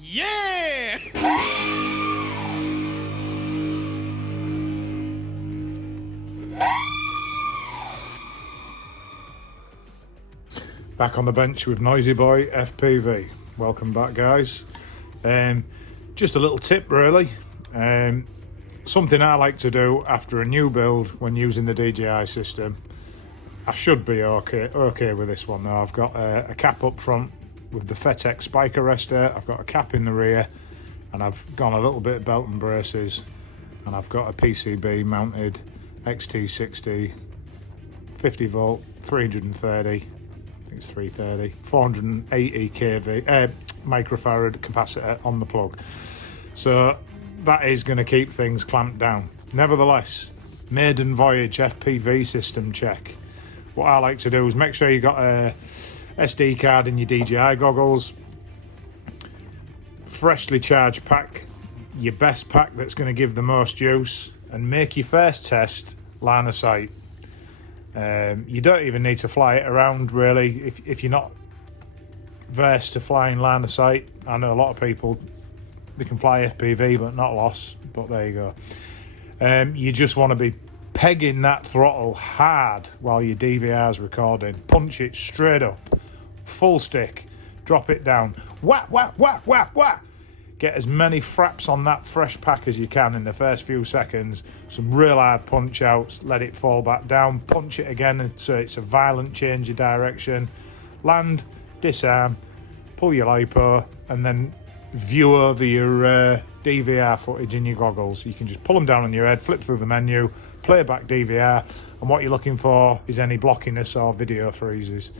Yeah! Back on the bench with Noisy Boy FPV. Welcome back, guys. Just a little tip, really. Something I like to do after a new build when using the DJI system. I should be okay with this one now. I've got a cap up front with the FETEX spike arrestor. I've got a cap in the rear, and I've gone a little bit belt and braces, and I've got a PCB mounted XT60 50 volt 330. I think it's 330, 480 kV microfarad capacitor on the plug. So that is going to keep things clamped down. Nevertheless, maiden voyage FPV system check. What I like to do is make sure you got a SD card in your DJI goggles, freshly charged pack, your best pack that's going to give the most use, and make your first test line of sight. You don't even need to fly it around, really, if you're not versed to flying line of sight. I know a lot of people, they can fly FPV but not loss, but there you go. You just want to be pegging that throttle hard while your DVR's recording. Punch it straight up, full stick, drop it down, whack, whack, whack, whack, whack. Get as many fraps on that fresh pack as you can in the first few seconds. Some real hard punch outs, let it fall back down, punch it again so it's a violent change of direction. Land, disarm, pull your LiPo, and then view over your DVR footage in your goggles. You can just pull them down on your head, flip through the menu, play back DVR, and what you're looking for is any blockiness or video freezes.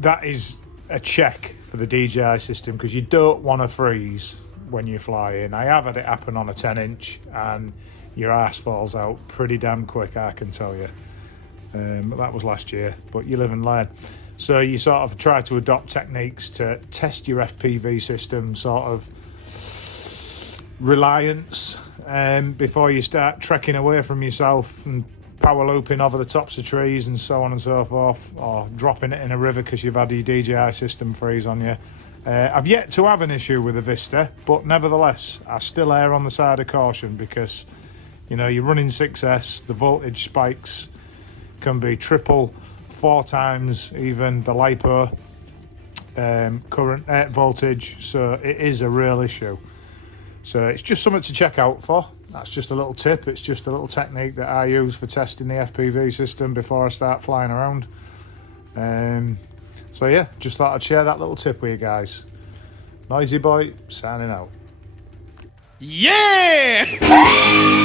That is a check for the DJI system, because you don't want to freeze when you're flying. I have had it happen on a 10-inch and your ass falls out pretty damn quick, I can tell you. That was last year, but you live and learn. So you sort of try to adopt techniques to test your FPV system sort of reliance before you start trekking away from yourself and power looping over the tops of trees and so on and so forth, or dropping it in a river because you've had your DJI system freeze on you. I've yet to have an issue with the Vista, but nevertheless, I still err on the side of caution, because, you know, you're running 6S, the voltage spikes can be triple, 4 times even the LiPo current voltage, so it is a real issue. So it's just something to check out for. That's just a little tip. It's just a little technique that I use for testing the FPV system before I start flying around. So yeah, just thought I'd share that little tip with you guys. Noisy Boy, signing out. Yeah!